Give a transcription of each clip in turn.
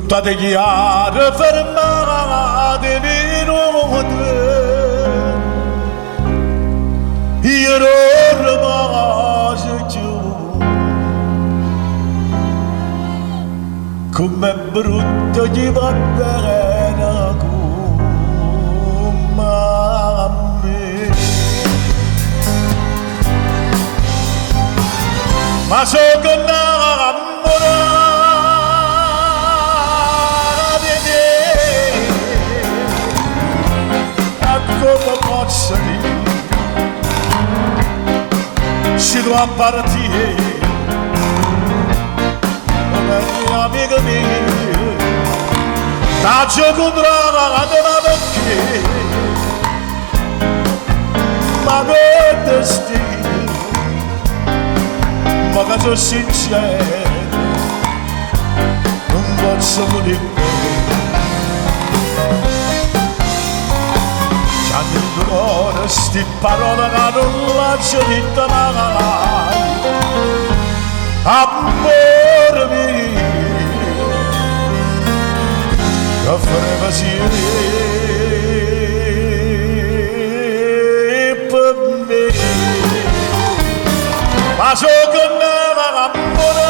Tuttavia fermate minuti io non rimasto giù com'è brutto gli va bene come a me ma so che si doit partir amica mia t'accio contrara nella vecchia ma per destino ma che sono sincero non posso morire Ora sti parole che non lascio di mai amore mio che faremo per me ma so che ne va amore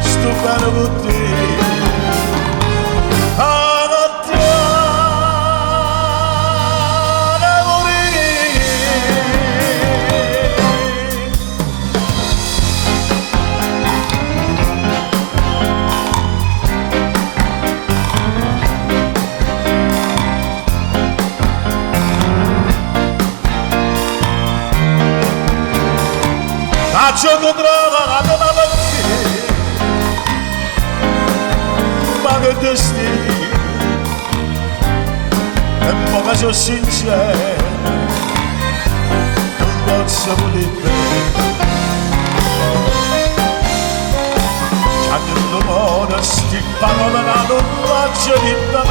sto bene con te Faccio controlla la mia vecchia ma che destino e poi che sono sincero non posso volere c'hanno il rumore sti parole che non faccio di mai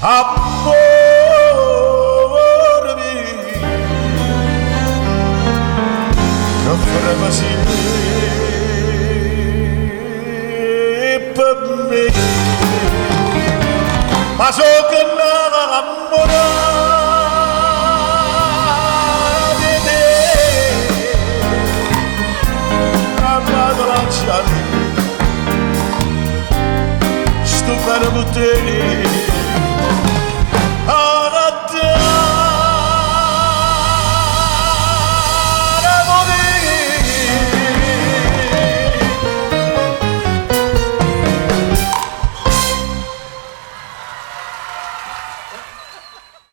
amore mio faremo sì per me ma so che nada l'amore di te amato lasciare sto bene con te